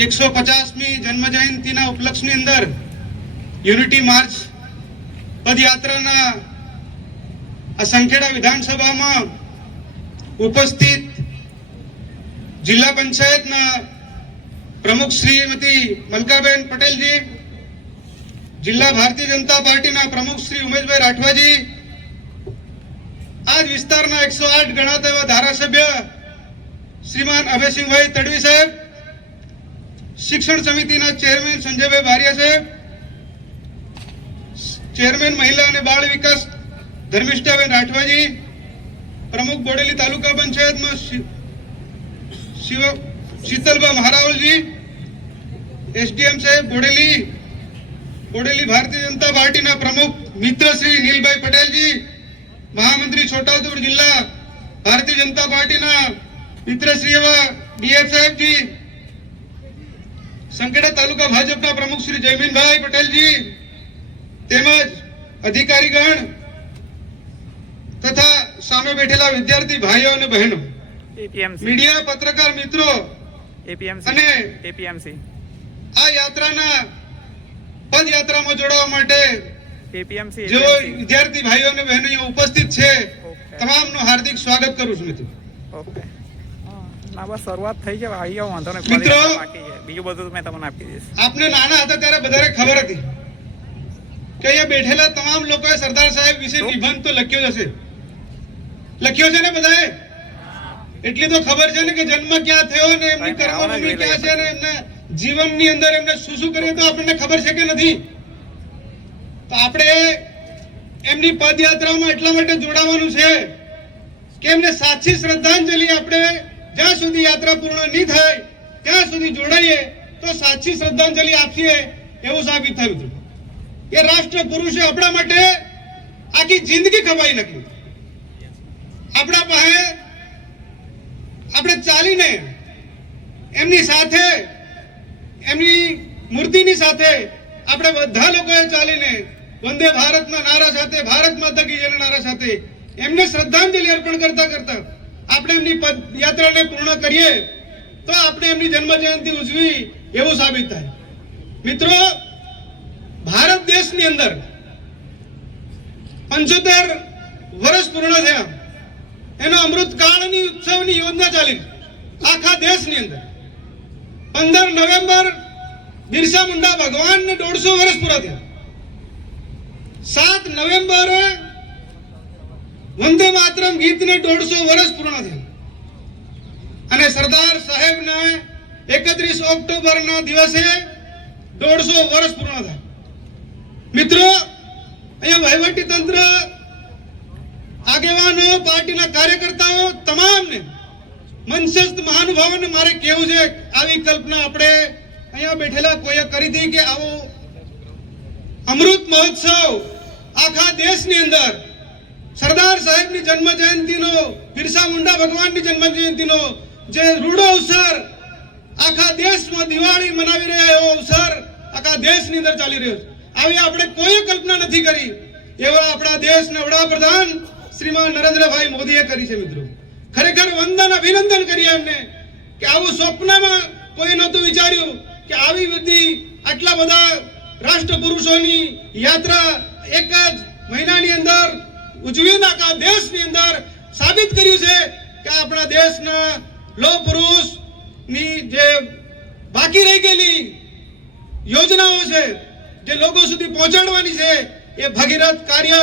150મી જન્મ જયંતિના ઉપલક્ષની અંદર unity March પદયાત્રાના આ સંખેડા વિધાનસભામાં ઉપસ્થિત જિલ્લા પંચાયતના પ્રમુખ શ્રીમતી મલકાબેન પટેલજી, જિલ્લા ભારતીય જનતા પાર્ટીના પ્રમુખ શ્રી ઉમેશભાઈ રાઠવાજી, આજ વિસ્તારના 108 ગણાતા એવા ધારાસભ્ય શ્રીમાન અભયસિંહભાઈ તડવી સાહેબ, શિક્ષણ સમિતિના ચેરમેન સંજયભાઈ બારિયા સાહેબ, ચેરમેન મહિલા અને બાળ વિકાસ ધર્મિષ્ઠાબેન રાઠવાજી, પ્રમુખ બોડેલી તાલુકા પંચાયતમાં શીતલબા મહારાવલજી, એસડીએમ સાહેબ બોડેલી ભારતીય જનતા પાર્ટીના પ્રમુખ મિત્ર શ્રી નીલભાઈ પટેલજી, મહામંત્રી છોટાઉદેપુર જિલ્લા ભારતીય જનતા પાર્ટીના મિત્ર શ્રી એવા ડીએફ સાહેબજી, સંખેડા તાલુકા ભાજપના પ્રમુખ શ્રી જયમીનભાઈ પટેલજી, તેમજ અધિકારીગણ તથા સામે બેઠેલા વિદ્યાર્થી ભાઈઓ અને બહેનો, મીડિયા પત્રકાર મિત્રો અને આ યાત્રાના પદયાત્રામાં જોડાવા માટે જે વિદ્યાર્થી ભાઈઓ અને બહેનો અહીંયા ઉપસ્થિત છે તમામનું હાર્દિક સ્વાગત કરું છું મિત્રો. શરૂઆત થઈ જાય વાંધો નહીં મિત્રો, બીજું બધું મેં તમને આપી દઈશ. આપને નાના હતા ત્યારે બધાને ખબર હતી કે અહીંયા બેઠેલા તમામ લોકોએ સરદાર સાહેબ વિશે નિબંધ તો લખ્યો જ હશે, લખ્યો છે ને બધાએ? એટલી તો ખબર છે ને કે જન્મ ક્યાં થયો ને એમની કર્મભૂમિ ક્યાં છે ને એમના જીવનની અંદર એમને શું શું કર્યું તો આપણને ખબર છે કે નથી? તો આપણે એમની પદયાત્રામાં એટલા માટે જોડાવાનું છે કે એમને સાચી શ્રદ્ધાંજલિ આપણે જ્યાં સુધી યાત્રા પૂર્ણ નહીં થાય ત્યાં સુધી જોડાઈએ તો સાચી શ્રદ્ધાંજલિ આપીએ એવું સાબિત થયું હતું. એ રાષ્ટ્ર પુરુષે આપણા માટે આખી જિંદગી ખપાઈ નાખી. આપણા પાસે આપણે ચાલીને એમની સાથે, એમની મૂર્તિની સાથે આપણે બધા લોકોએ ચાલીને વંદે ભારતના નારા સાથે, ભારત માતા કી જયના નારા સાથે એમને શ્રદ્ધાંજલિ અર્પણ કરતા કરતા આપણે એમની પદયાત્રાને પૂર્ણ કરીએ તો આપણે એમની જન્મ જયંતિ ઉજવી એવું સાબિત થાય. મિત્રો, ભારત દેશની અંદર 75 વર્ષ પૂર્ણ થયા, એનો અમૃતકાળની ઉત્સવની યોજના ચાલી આખા દેશની અંદર. 15 નવેમ્બર બિરસા મુંડા ભગવાનને 150 વર્ષ પૂરા થયા. 7 નવેમ્બરે વંદે માતરમ ગીતને 150 વર્ષ પૂર્ણ થયા અને સરદાર સાહેબના 31 ઓક્ટોબરના દિવસે 150 વર્ષ પૂર્ણ થયા. મિત્રો, અહીંયા વહીવટી તંત્ર, આગેવાનો, પાર્ટીના કાર્યકર્તાઓ તમામને, મંચસ્થ મહાનુભાવોને મારે કહેવું છે, આવી કલ્પના આપણે અહીંયા બેઠેલા કોઈએ કરી હતી કે આવો અમૃત મહોત્સવ આખા દેશની અંદર સરદાર સાહેબની જન્મ જયંતિનો, બિરસા મુંડા ભગવાનની જન્મ જયંતિનો જે રૂડો અવસર આખા દેશમાં દિવાળી મનાવી રહ્યા એવો અવસર આખા દેશની અંદર ચાલી રહ્યો છે. આવી આપણે કોઈ કલ્પના નથી કરી એવા આપણા દેશના વડાપ્રધાન શ્રીમાન નરેન્દ્રભાઈ મોદીએ કરી છે. મિત્રો, ખરેખર વંદન, અભિનંદન કરીએ એમને કે આવું સ્વપ્નમાં કોઈ નહોતું વિચાર્યું કે આવી બધી આટલા બધા રાષ્ટ્ર પુરુષોની યાત્રા એક જ મહિનાની અંદર ઉજવીને આખા દેશની અંદર સાબિત કર્યું છે કે આપણા દેશના લોહ પુરુષની જે બાકી રહી ગયેલી યોજનાઓ છે, જે લોકો સુધી પહોંચાડવાની છે, એ ભગીરથ કાર્ય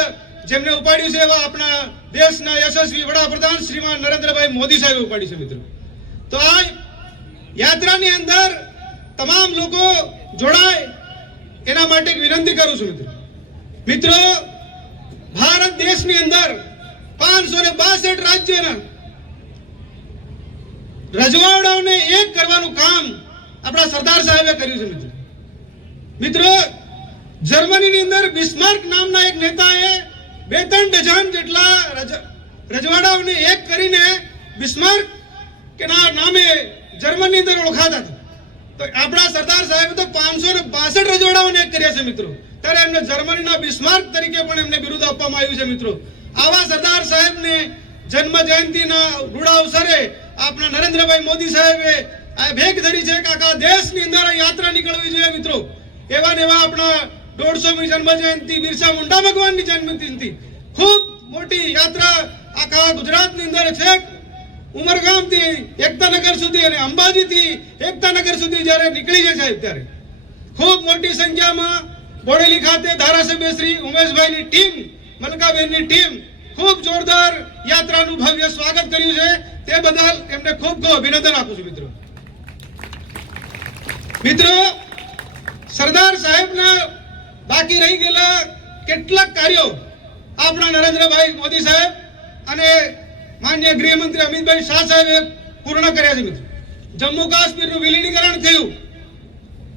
જેમને ઉપાડ્યું છે એવા આપણા દેશના યશસ્વી વડાપ્રધાન શ્રીમાન નરેન્દ્રભાઈ મોદી સાહેબે ઉપાડ્યું છે. મિત્રો, તો આ યાત્રાની અંદર તમામ લોકો જોડાય એના માટે વિનંતી કરું છું. મિત્રો, ભારત દેશની અંદર 562 રાજ્યના રજવાડાઓને એક કરવાનું કામ આપણા સરદાર સાહેબે કર્યું છે. મિત્રો, જર્મનીની અંદર બિસ્માર્ક નામના એક નેતાએ 2-3 ડઝન જેટલા રજવાડાઓને એક કરીને બિસ્માર્ક કે નામે જર્મનીની અંદર ઓળખાતા હતા. તો આપણા સરદાર સાહેબે તો 562 રજવાડાઓને એક કર્યા છે. મિત્રો, ત્યારે એમને જર્મનીના બિસ્માર્ક તરીકે પણ એમને બિરુદ આપવામાં આવ્યું છે. મિત્રો, આવા સરદાર સાહેબને જન્મ જયંતિના રૂડા અવસરે આપણા નરેન્દ્રભાઈ મોદી સાહેબે આ ભેગ ધરી છે કે આખા દેશની અંદર આ યાત્રા નીકળવી જોઈએ મિત્રો. એવા ને એવા આપણા 150મી જન્મ જયંતિ બિરસા મુંડા ભગવાનની જન્મ જયંતિ ખૂબ મોટી યાત્રા આખા ગુજરાતની અંદર છે. ઉમરગામથી એકતાનગર સુધી અને અંબાજીથી એકતાનગર સુધી જ્યારે નીકળી છે સાહેબ, ત્યારે ખૂબ મોટી સંખ્યામાં બોડેલી ખાતે ધારાસભ્ય શ્રી ઉમેશભાઈની ટીમ, મલકાબેનની ટીમ ખૂબ જોરદાર યાત્રાનું ભવ્ય સ્વાગત કર્યું છે. તે બદલ એમને ખૂબ ખૂબ અભિનંદન આપું છું મિત્રો. મિત્રો, સરદાર સાહેબના બાકી રહી ગયેલા કેટલાક કાર્યો આપણા નરેન્દ્રભાઈ મોદી સાહેબ અને માન્ય ગૃહમંત્રી અમિતભાઈ શાહ સાહેબે પૂર્ણ કર્યા છે મિત્રો. જમ્મુ કાશ્મીરનું વિલીનીકરણ થયું.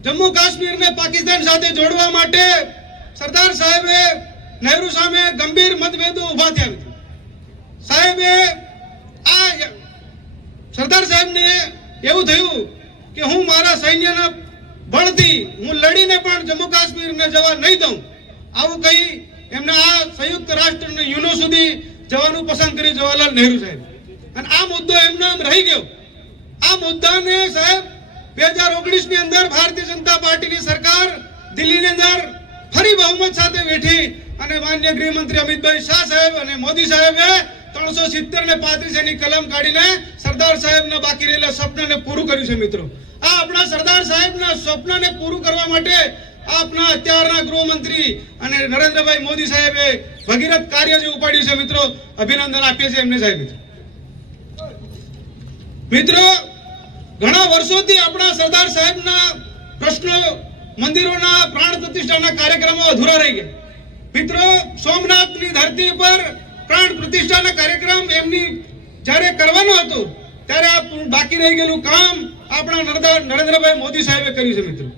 જમ્મુ કાશ્મીરને પાકિસ્તાન સાથે જોડવા માટે સરદાર સાહેબે નહેરુ સામે ગંભીર મતભેદો ઉભા થયા મિત્રો. સાહેબે સરદાર સાહેબને એવું થયું કે હું મારા સૈન્યના બળથી હું લડીને પણ જમ્મુ કાશ્મીરને જવા નહીં દઉં, આવું કહી એમને આ સંયુક્ત રાષ્ટ્રના યુનો સુધી જવાનું પસંદ કર્યું જવાહરલાલ નહેરુ સાહેબ. અને આ મુદ્દો એમનો એમ રહી ગયો. આ મુદ્દાને સાહેબ 2019 ની અંદર ભારતીય જનતા પાર્ટીની સરકાર દિલ્હીની અંદર ફરી બહુમત સાથે બેઠી અને માન્ય ગૃહમંત્રી અમિતભાઈ શાહ સાહેબ અને મોદી સાહેબે 370 ને 35 ની કલમ કાઢીને સરદાર સાહેબના બાકી રહેલા સપનાને પૂરું કર્યું છે મિત્રો. આ આપણા સરદાર સાહેબના સપનાને પૂરું કરવા માટે આપના અત્યારના ગૃહમંત્રી અને નરેન્દ્રભાઈ મોદી સાહેબે ભગીરથ કાર્ય જે ઉપાડ્યું છે મિત્રો, અભિનંદન આપીએ છીએ એમને સાહેબ. મિત્રો, ઘણા વર્ષોથી આપણા સરદાર સાહેબના પ્રશ્નો, મંદિરોના પ્રાણ પ્રતિષ્ઠાના કાર્યક્રમો અધૂરા રહી ગયા મિત્રો. સોમનાથની ધરતી પર પ્રાણ પ્રતિષ્ઠાના કાર્યક્રમ એમની જ્યારે કરવાનો હતો ત્યારે આ બાકી રહી ગયેલું કામ આપણા નરેન્દ્રભાઈ મોદી સાહેબે કર્યું છે મિત્રો.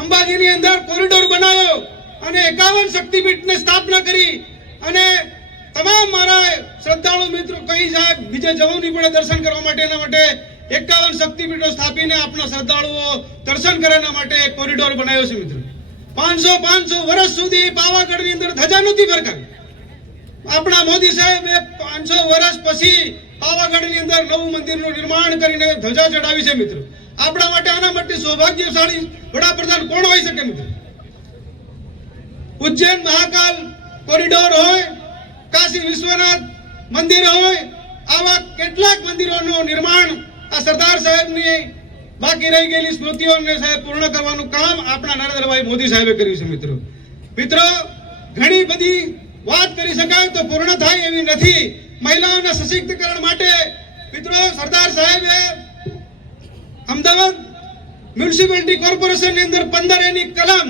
અંબાજીની અંદર કોરિડોર બનાવ્યો અને 51 શક્તિપીઠની સ્થાપના કરી અને તમામ મારા શ્રદ્ધાળુ મિત્રો કઈ સાહેબ બીજે જવું નહીં પડે દર્શન કરવા માટે, એના માટે 51 શક્તિપીઠો સ્થાપીને આપણા શ્રદ્ધાળુઓ દર્શન કરે એના માટે એક કોરિડોર બનાવ્યો છે મિત્રો. 500 વર્ષ સુધી પાવાગઢની અંદર ધજા નથી ફરકાવી. આપણા મોદી સાહેબે 500 વર્ષ પછી પાવાગઢની અંદર નવું મંદિરનું નિર્માણ કરીને ધજા ચડાવી છે મિત્રો. આપણા માટે આના માટે સૌભાગ્યશાળી વડાપ્રધાન કોણ હોઈ શકે મિત્રો? ઉજ્જૈન મહાકાલ કોરિડોર હોય, કાશી વિશ્વનાથ મંદિર હોય, આવા કેટલાક મંદિરોનું નિર્માણ આ સરદાર સાહેબની બાકી રહી ગયેલી સ્મૃતિઓને સાહેબ પૂર્ણ કરવાનું કામ આપણા નરેન્દ્રભાઈ મોદી સાહેબે કર્યું છે મિત્રો. મિત્રો, ઘણી બધી વાત કરી શકાય તો પૂર્ણ થાય એવી નથી. મહિલાઓના સશક્તિકરણ માટે મિત્રો સરદાર સાહેબે અમદાવાદ મ્યુનિસિપાલિટી કોર્પોરેશનની અંદર 15 એની કલમ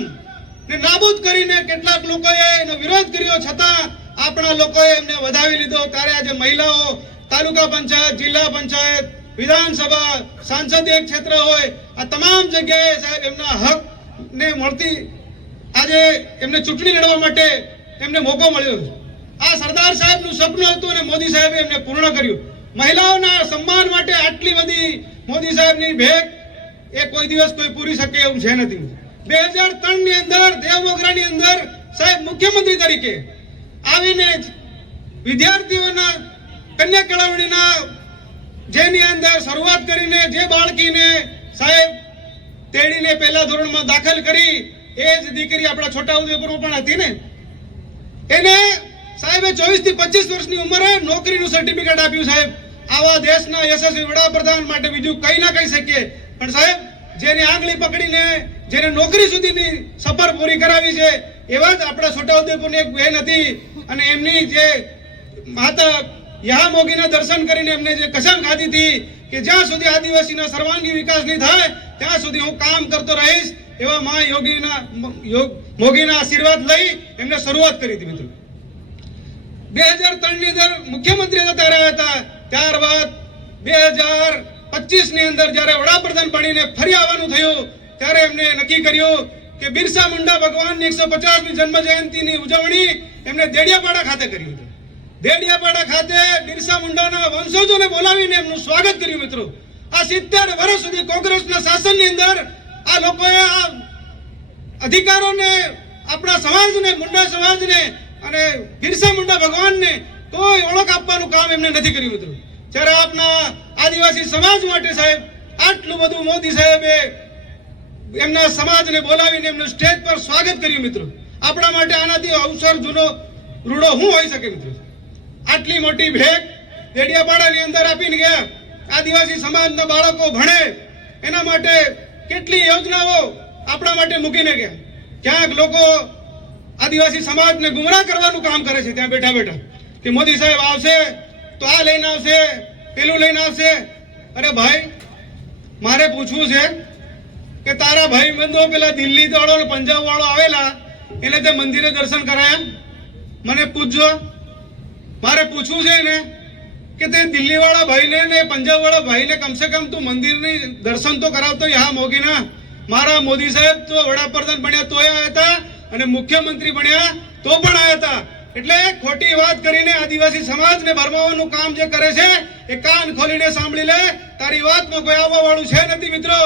ને નાબૂદ કરીને કેટલાક લોકોએ એનો વિરોધ કર્યો, છતાં આપણા લોકોએ એમને વધાવી લીધો. ત્યારે આજે મહિલાઓ તાલુકા પંચાયત, જિલ્લા પંચાયત, વિધાનસભા, સાંસદીય ક્ષેત્ર હોય, આ તમામ જગ્યાએ સાહેબ એમના હક ને મળતી આજે એમને ચૂંટણી લડવા માટે એમને મોકો મળ્યો છે. આ સરદાર સાહેબનું સપનું હતું અને મોદી સાહેબે એમને પૂર્ણ કર્યું. મહિલાઓના સન્માન માટે આટલી બધી મોદી સાહેબની ભેટ એ કોઈ દિવસ કોઈ પૂરી શકે એવું છે નથી. 2003 ની અંદર દેવમોગરાની અંદર સાહેબ મુખ્યમંત્રી તરીકે આવીને વિદ્યાર્થીઓના કન્યા કેળવણીના જેની અંદર શરૂઆત કરીને જે બાળકીને સાહેબ તેડીને પહેલા ધોરણમાં દાખલ કરી, એ જ દીકરી આપણા છોટાઉદેપુરમાં પણ હતી ને, એને સાહેબે 24 થી 25 વર્ષની ઉંમરે નોકરીનું સર્ટિફિકેટ આપ્યું સાહેબ. આવા દેશના યશસ્વી વડાપ્રધાન માટે બીજું કઈ ના કહી શકીએ. પણ સાહેબ જેની આંગળી પકડીને જેને નોકરી સુધીની સફર પૂરી કરાવી છે એવા જ આપણા છોટાઉદેપુરની એક બહેન હતી અને એમની જે માતા યહામોગીના દર્શન કરીને એમને જે કસમ ખાધી હતી કે જ્યાં સુધી આદિવાસીના સર્વાંગી વિકાસ નહીં થાય ત્યાં સુધી હું કામ કરતો રહીશ, એવા મા મોગીના આશીર્વાદ લઈ એમને શરૂઆત કરી હતી મિત્રો. 2003 ની અંદર મુખ્યમંત્રી ત્યારે હતા. ત્યારબાદ 2025 ની અંદર જ્યારે વડાપ્રધાન બનીને ફરી આવવાનું થયું ત્યારે એમને નક્કી કર્યું કે બિરસા મુંડા ભગવાનની 150મી જન્મ જયંતિની ઉજવણી એમને દેડિયાપાડા ખાતે કરી હતી. દેડિયાપાડા ખાતે બિરસા મુંડાના વંશજોને બોલાવીને એમનું સ્વાગત કર્યું મિત્રો. આ 70 વર્ષ સુધી કોંગ્રેસના શાસનની અંદર આ લોકોએ આ અધિકારોને આપણા સમાજને, મુંડા સમાજને અને બિરસા મુંડા ભગવાનને કોઈ ઓળખ આપવાનું કામ એમને નથી કર્યું મિત્રો. જ્યારે આપના આદિવાસી સમાજ માટે સાહેબ આટલું બધું મોદી સાહેબે એમના સમાજને બોલાવીને એમનું સ્ટેજ પર સ્વાગત કર્યું મિત્રો. આપણા માટે આનાથી અવસર જૂનો રૂડો શું હોઈ શકે મિત્રો? આટલી મોટી ભેટ દેડિયાપાડાની અંદર આપીને ગયા. આદિવાસી સમાજના બાળકો ભણે એના માટે કેટલી યોજનાઓ આપણા માટે મૂકીને ગયા. ક્યાંક લોકો આદિવાસી સમાજને ગુમરાહ કરવાનું કામ કરે છે ત્યાં બેઠા બેઠા કે મોદી સાહેબ આવશે તો આ લઈને આવશે, પેલું લઈને આવશે. અરે ભાઈ, મારે પૂછવું છે કે તારા ભાઈ બંધો પેલા દિલ્હી વાળો ને પંજાબ વાળો આવેલા એને તે મંદિરે દર્શન કરાયા? મને પૂછજો. મારે પૂછવું છે ને કે તે દિલ્હી વાળા ભાઈને ને પંજાબ વાળા ભાઈને કમસે કમ તું મંદિરની દર્શન તો કરાવતો. હા મોગીના, મારા મોદી સાહેબ તો વડાપ્રધાન બન્યા તોય આવ્યા હતા અને મુખ્યમંત્રી બન્યા તો પણ આવ્યા હતા. એટલે ખોટી વાત કરીને આદિવાસી સમાજને ભરમાવવાનું કામ જે કરે છે એ કાન ખોલીને સાંભળી લે. તારી વાતમાં કોઈ આવવા વાળું છે નથી મિત્રો.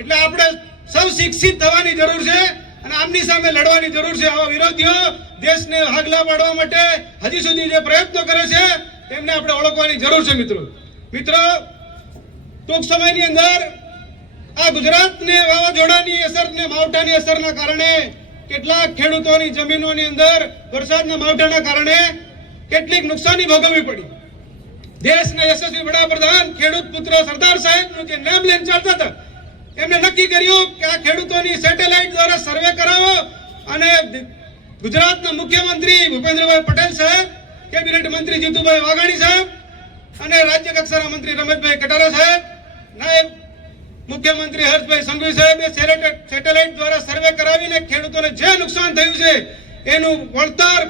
એટલે આપણે સૌ શિક્ષિત થવાની જરૂર છે અને આમની સામે લડવાની જરૂર છે. આવા વિરોધીઓ દેશને આગલા પાડવા માટે હજી સુધી જે પ્રયત્નો કરે છે તેમને આપણે ઓળખવાની જરૂર છે મિત્રો. ટૂંક સમયની અંદર આ ગુજરાતને વાવાઝોડાની અસરને માવઠાની અસરના કારણે કેટલાક ખેડૂતોની જમીનોની અંદર વરસાદના માવઠાના કારણે કેટલીક નુકસાની ભોગવવી પડી. દેશના યશસ્વી વડાપ્રધાન ખેડૂત પુત્ર સરદાર સાહેબનું જે નામ લઈને ચાલતા હતા એમને નક્કી કર્યું કે આ ખેડૂતોની સેટેલાઇટ દ્વારા સર્વે કરાવો અને ગુજરાતના મુખ્યમંત્રી ભૂપેન્દ્રભાઈ પટેલ સાહેબ, કેબિનેટ મંત્રી જીતુભાઈ વાઘાણી સાહેબ અને રાજ્ય કક્ષાના મંત્રી રમેશભાઈ કટારા સાહેબ, નાયબ મુખ્યમંત્રી હર્ષભાઈ સંઘવી સાહેબે સેટેલાઇટ દ્વારા સર્વે કરાવીને ખેડૂતોને જે નુકસાન થયું છે એનું વળતર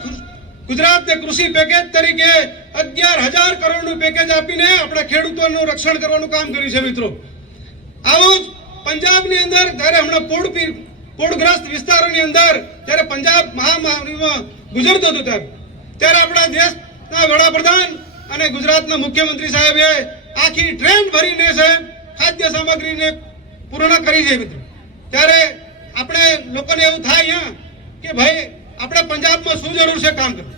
ગુજરાતને કૃષિ પેકેજ તરીકે 11,000 કરોડનું પેકેજ આપીને આપણા ખેડૂતોનું રક્ષણ કરવાનું કામ કર્યું છે મિત્રો. આવું જ પંજાબની અંદર જ્યારે હમણાં પૂરગ્રસ્ત વિસ્તારોની અંદર જ્યારે પંજાબ મહામારીમાં ગુજરતો હતો ત્યારે આપણા દેશના વડાપ્રધાન અને ગુજરાતના મુખ્યમંત્રી સાહેબે આખી ટ્રેન ભરીને સાહેબ ખાદ્ય સામગ્રીને પૂર્ણ કરી છે મિત્રો. ત્યારે આપણે લોકોને એવું થાય કે ભાઈ આપણે પંજાબમાં શું જરૂર છે કામ કરવું.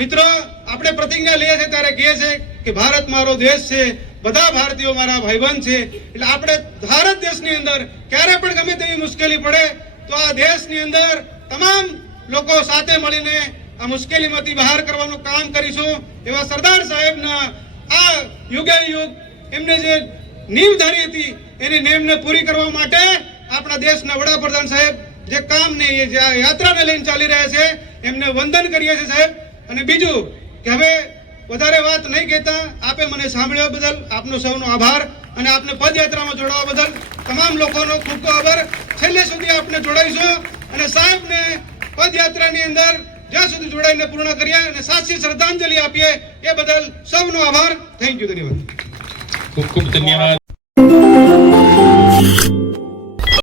મિત્રો, આપણે પ્રતિજ્ઞા લઈએ છીએ ત્યારે કહે છે કે ભારત મારો દેશ છે, બધા ભારતીયો મારા ભાઈબંધ છે. એટલે આપણે ભારત દેશની અંદર ક્યારે પણ ગમે તેવી મુશ્કેલી પડે તો આ દેશની અંદર તમામ લોકો સાથે મળીને આ મુશ્કેલીમાંથી બહાર કરવાનું કામ કરીશું. એવા સરદાર સાહેબના આ યુગે યુગ એમને જે નીવ ધારી હતી એની નેમને પૂરી કરવા માટે આપણા દેશના વડાપ્રધાન સાહેબ જે કામને એ જે યાત્રાને લઈને ચાલી રહ્યા છે એમને વંદન કરીએ છીએ સાહેબ. અને બીજું કે હવે વધારે વાત નહીં કહેતા, આપે મને સાંભળ્યા બદલ આપનો સૌનો આભાર અને આપને પદયાત્રામાં જોડાવા બદલ તમામ લોકોનો ખૂબ ખૂબ આભાર. છેલ્લે સુધી આપને જોડાઈશું અને સાહેબને પદયાત્રાની અંદર જ્યાં સુધી જોડાઈને પૂર્ણ કરીએ અને સાચી શ્રદ્ધાંજલિ આપીએ એ બદલ સૌનો આભાર. Thank you. ધન્યવાદ. ખૂબ ખૂબ ધન્યવાદ.